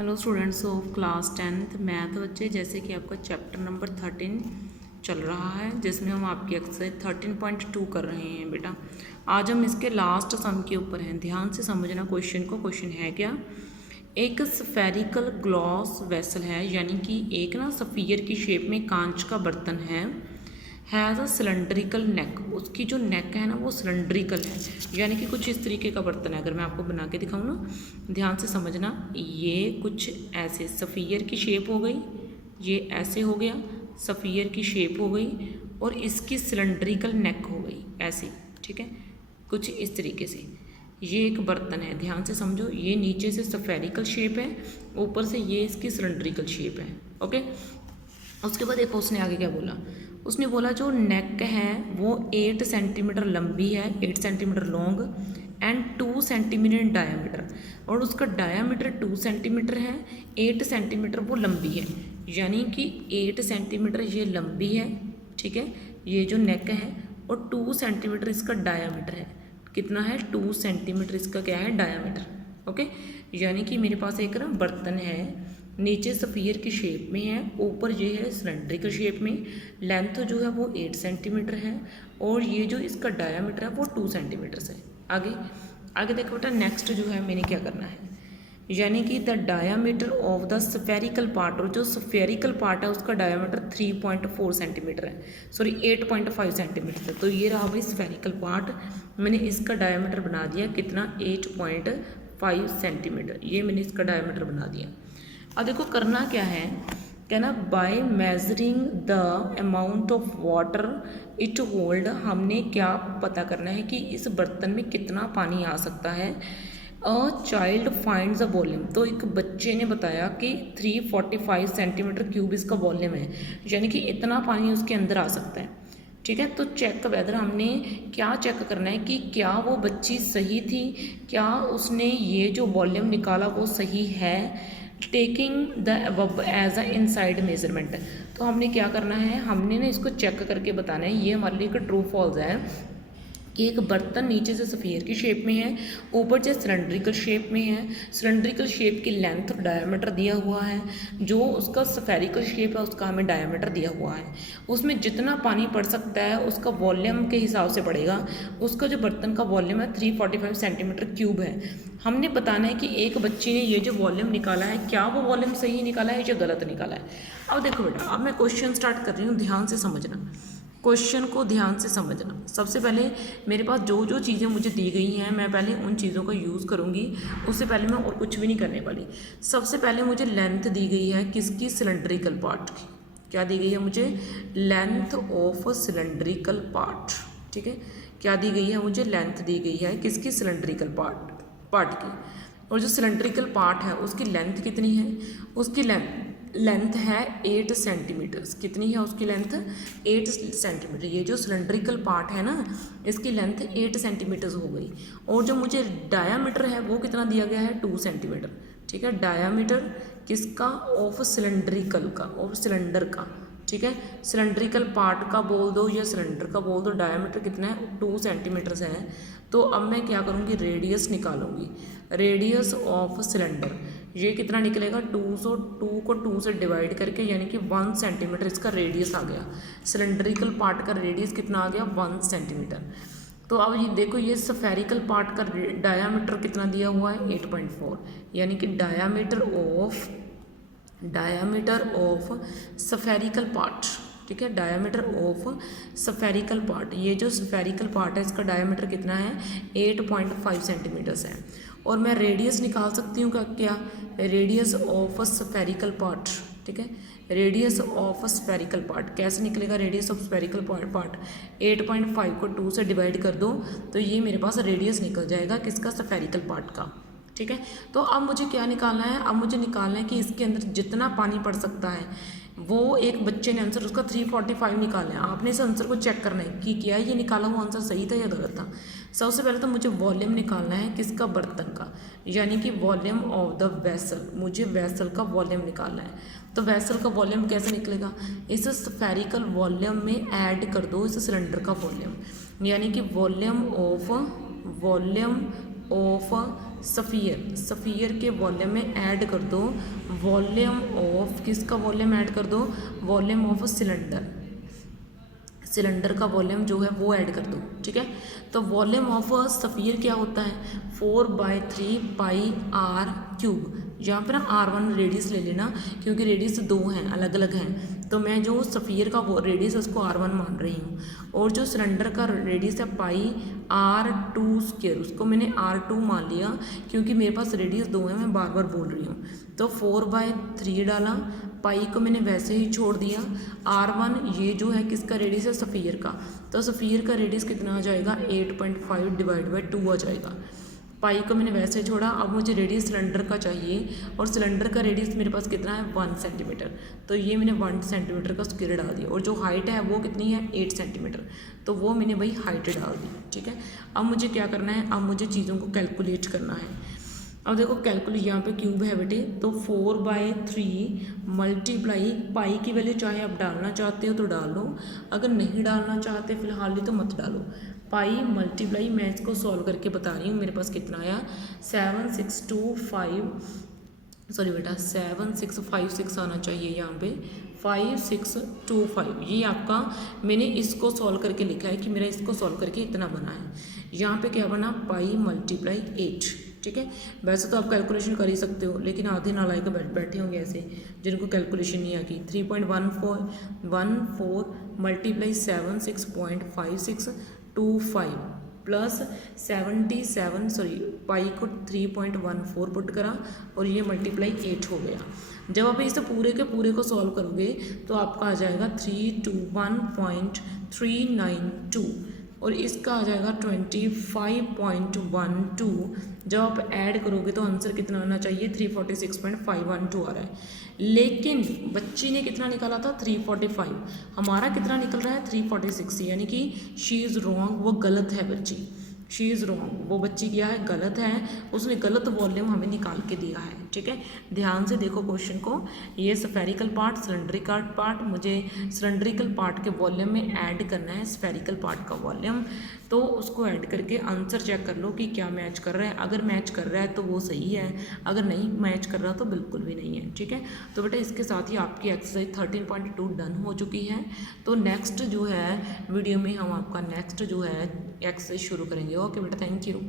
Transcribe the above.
Hello students of class 10th math बच्चे, जैसे कि आपका चैप्टर नंबर 13 चल रहा है जिसमें हम आपकी एक्सरसाइज 13.2 कर रहे हैं। बेटा आज हम इसके लास्ट सम के ऊपर हैं। ध्यान से समझना क्वेश्चन को। क्वेश्चन है क्या, एक स्फेरिकल ग्लास वेसल है, यानी कि एक ना सफ़ियर की शेप में कांच का बर्तन है, हैज़ अ सिलेंड्रिकल नेक। उसकी जो नेक है ना वो सिलेंड्रिकल है, यानी कि कुछ इस तरीके का बर्तन है। अगर मैं आपको बना के दिखाऊँ ना, ध्यान से समझना। ये कुछ ऐसे सफ़ियर की शेप हो गई, ये ऐसे हो गया, सफ़ियर की शेप हो गई और इसकी सिलेंड्रिकल नेक हो गई ऐसी, ठीक है, कुछ इस तरीके से। ये एक बर्तन है, ध्यान से समझो। ये नीचे से स्फेरिकल शेप है, ऊपर से ये इसकी सिलेंड्रिकल शेप है। ओके, उसके बाद देखो उसने आगे क्या बोला। उसने बोला जो नेक है वो 8 सेंटीमीटर लंबी है, 8 centimetre long and 2 centimetre in diameter, और उसका डायामीटर 2 सेंटीमीटर है, 8 सेंटीमीटर वो लंबी है, यानी कि 8 सेंटीमीटर ये लंबी है, ठीक है, ये जो नेक है, और 2 सेंटीमीटर इसका डायामीटर है। कितना है? 2 सेंटीमीटर इसका क्या है? डायामीटर। ओके, यानी कि मेरे पास एक ना बर्तन है, नीचे सफ़ियर की शेप में है, ऊपर ये है सिलेंड्रिकल शेप में, लेंथ जो है वो 8 सेंटीमीटर है, और ये जो इसका डायामीटर है वो 2 सेंटीमीटर है। आगे आगे देखो बेटा, नेक्स्ट जो है मैंने क्या करना है, यानी कि the diameter of the spherical part, और जो स्फेरिकल पार्ट है उसका डायामीटर 3.4 सेंटीमीटर है, सॉरी 8.5 सेंटीमीटर है। तो ये रहा भाई स्फेरिकल पार्ट, मैंने इसका डायामीटर बना दिया कितना? 8.5 सेंटीमीटर, ये मैंने इसका डायामीटर बना दिया। अब देखो करना क्या है, कहना by measuring the amount of water it hold, हमने क्या पता करना है कि इस बर्तन में कितना पानी आ सकता है। A child finds a volume, तो एक बच्चे ने बताया कि 345 सेंटीमीटर क्यूब इसका वॉल्यूम है, यानी कि इतना पानी उसके अंदर आ सकता है। ठीक है, तो चेक वेदर, हमने क्या चेक करना है कि क्या वो बच्ची सही थी, क्या उसने ये जो वॉल्यूम निकाला वो सही है, taking the above as a inside measurement. तो हमने क्या करना है, हमने ना इसको चेक करके बताना है, ये हमारे लिए एक ट्रू फॉल्स है कि एक बर्तन नीचे से सफ़ियर की शेप में है, ऊपर से सिलेंड्रिकल शेप में है, सिलेंड्रिकल शेप की लेंथ और डायामीटर दिया हुआ है, जो उसका स्फेरिकल शेप है उसका हमें डायामीटर दिया हुआ है, उसमें जितना पानी पड़ सकता है उसका वॉल्यूम के हिसाब से पड़ेगा। उसका जो बर्तन का वॉल्यूम है 345 सेंटीमीटर क्यूब है। हमने बताना है कि एक बच्ची ने ये जो वॉल्यूम निकाला है, क्या वो वॉल्यूम सही निकाला है या गलत निकाला है। अब देखो बेटा, अब मैं क्वेश्चन स्टार्ट कर रही हूँ, ध्यान से समझना क्वेश्चन को, ध्यान से समझना। सबसे पहले मेरे पास जो जो चीज़ें मुझे दी गई हैं मैं पहले उन चीज़ों का यूज़ करूँगी, उससे पहले मैं और कुछ भी नहीं करने वाली। सबसे पहले मुझे लेंथ दी गई है किसकी? सिलेंड्रिकल पार्ट की। क्या दी गई है मुझे? Length of cylindrical part. ठीक है, क्या दी गई है मुझे? लेंथ दी गई है किसकी? सिलेंड्रिकल पार्ट की। और जो सिलेंड्रिकल पार्ट है उसकी लेंथ कितनी है? उसकी लेंथ है 8 सेंटीमीटर्स। कितनी है उसकी लेंथ? 8 सेंटीमीटर। ये जो सिलेंड्रिकल पार्ट है ना, इसकी लेंथ 8 सेंटीमीटर्स हो गई। और जो मुझे डायामीटर है वो कितना दिया गया है? 2 सेंटीमीटर। ठीक है, डायामीटर किसका? ऑफ सिलेंड्रिकल का, ऑफ सिलेंडर का। ठीक है, सिलेंड्रिकल पार्ट का बोल दो या सिलेंडर का बोल दो, डायामीटर कितना है? 2 सेंटीमीटर है। तो अब मैं क्या करूँगी? रेडियस निकालूंगी। रेडियस ऑफ सिलेंडर ये कितना निकलेगा? 202 को 2 से डिवाइड करके, यानी कि 1 सेंटीमीटर इसका रेडियस आ गया। सिलेंड्रिकल पार्ट का रेडियस कितना आ गया? 1 सेंटीमीटर। तो अब ये देखो, ये स्फेरिकल पार्ट का डायामीटर कितना दिया हुआ है? 8.4, यानी कि डायामीटर ऑफ स्फेरिकल पार्ट। ठीक है, डायामीटर ऑफ स्फेरिकल पार्ट, ये जो स्फेरिकल पार्ट है इसका डायामीटर कितना है? 8.5 सेंटीमीटर्स है। और मैं रेडियस निकाल सकती हूँ क्या? Radius of spherical part. ठीक है, रेडियस ऑफ स्फेरिकल पार्ट कैसे निकलेगा? रेडियस ऑफ स्फेरिकल पार्ट 8.5 को 2 से डिवाइड कर दो तो ये मेरे पास रेडियस निकल जाएगा किसका? स्फेरिकल पार्ट का। ठीक है, तो अब मुझे क्या निकालना है? अब मुझे निकालना है कि इसके अंदर जितना पानी पड़ सकता है, वो एक बच्चे ने आंसर उसका 345 निकाला है। आपने इस आंसर को चेक करना है कि क्या ये निकाला हुआ आंसर सही था या गलत था। सबसे पहले तो मुझे वॉल्यूम निकालना है किसका? बर्तन का, यानी कि वॉल्यूम ऑफ द वेसल। मुझे वेसल का वॉल्यूम निकालना है। तो वेसल का वॉल्यूम कैसे निकलेगा? इस स्फेरिकल वॉल्यूम में ऐड कर दो इस सिलेंडर का वॉल्यूम, यानी कि वॉल्यूम ऑफ सफ़ियर के वॉल्यूम में ऐड कर दो वॉल्यूम ऑफ, किसका वॉल्यूम ऐड कर दो, वॉल्यूम ऑफ सिलेंडर का वॉल्यूम जो है वो ऐड कर दो, ठीक है। तो वॉल्यूम ऑफ सफ़ियर क्या होता है 4/3 पाई आर क्यूब। यहाँ पर R1 रेडियस ले लेना क्योंकि रेडियस 2 हैं, अलग अलग हैं, तो मैं जो सफ़ियर का वो रेडियस उसको R1 मान रही हूँ, और जो सिलेंडर का रेडियस है पाई R2 स्क्वायर उसको मैंने R2 मान लिया क्योंकि मेरे पास रेडियस 2 है, मैं बार बार बोल रही हूँ। तो 4/3 डाला, पाई को मैंने वैसे ही छोड़ दिया। R1 ये जो है किसका रेडियस है, सफ़ियर का, तो सफ़ियर का रेडियस कितना आ जाएगा 8.5 डिवाइड बाई 2 आ जाएगा। पाई को मैंने वैसे छोड़ा। अब मुझे रेडियस सिलेंडर का चाहिए, और सिलेंडर का रेडियस मेरे पास कितना है 1 सेंटीमीटर, तो ये मैंने 1 सेंटीमीटर का स्क्वायर डाल दिया, और जो हाइट है वो कितनी है 8 सेंटीमीटर, तो वो मैंने भाई हाइट डाल दी, ठीक है। अब मुझे क्या करना है, अब मुझे चीज़ों को कैलकुलेट करना है। अब देखो कैलकुलेट, यहाँ पे क्यूब है बेटे, तो 4/3 मल्टीप्लाई पाई की वैल्यू चाहे आप डालना चाहते हो तो डाल लो, अगर नहीं डालना चाहते फिलहाल ही तो मत डालो। पाई मल्टीप्लाई, मैं इसको सॉल्व करके बता रही हूँ, मेरे पास कितना आया 7656 आना चाहिए, यहाँ पे 5625, ये आपका मैंने इसको सॉल्व करके लिखा है कि मेरा इसको सॉल्व करके इतना बना है। यहाँ पे क्या बना पाई मल्टीप्लाई 8, ठीक है। वैसे तो आप कैलकुलेशन कर ही सकते हो, लेकिन आधे नालायक बैठे होंगे ऐसे जिनको कैलकुलेशन नहीं आती। 3.14 मल्टीप्लाई 76.5625 प्लस 77 पाई को 3.14 पुट करा, और ये मल्टीप्लाई 8 हो गया। जब आप इसे पूरे के पूरे को सॉल्व करोगे तो आपका आ जाएगा 321.392, और इसका आ जाएगा 25.12। जब आप ऐड करोगे तो आंसर कितना आना चाहिए 346.512 आ रहा है, लेकिन बच्ची ने कितना निकाला था 345, हमारा कितना निकल रहा है 346, यानी कि शी इज़ रॉन्ग, वो गलत है बच्ची, शी इज़ रॉन्ग, वो बच्ची क्या है गलत है, उसने गलत वॉल्यूम हमें निकाल के दिया है, ठीक है। ध्यान से देखो क्वेश्चन को, ये स्फेरिकल पार्ट सिलेंड्रिकल पार्ट, मुझे सिलेंड्रिकल पार्ट के वॉल्यूम में ऐड करना है स्फेरिकल पार्ट का वॉल्यूम, तो उसको ऐड करके आंसर चेक कर लो कि क्या मैच कर रहा है। अगर मैच कर रहा है तो वो सही है, अगर नहीं मैच कर रहा तो बिल्कुल भी नहीं है, ठीक है। तो बेटा इसके साथ ही आपकी एक्सरसाइज 13.2 डन हो चुकी है। तो नेक्स्ट जो है वीडियो में हम आपका नेक्स्ट जो है एक्सरसाइज शुरू करेंगे। ओके बेटा, थैंक यू।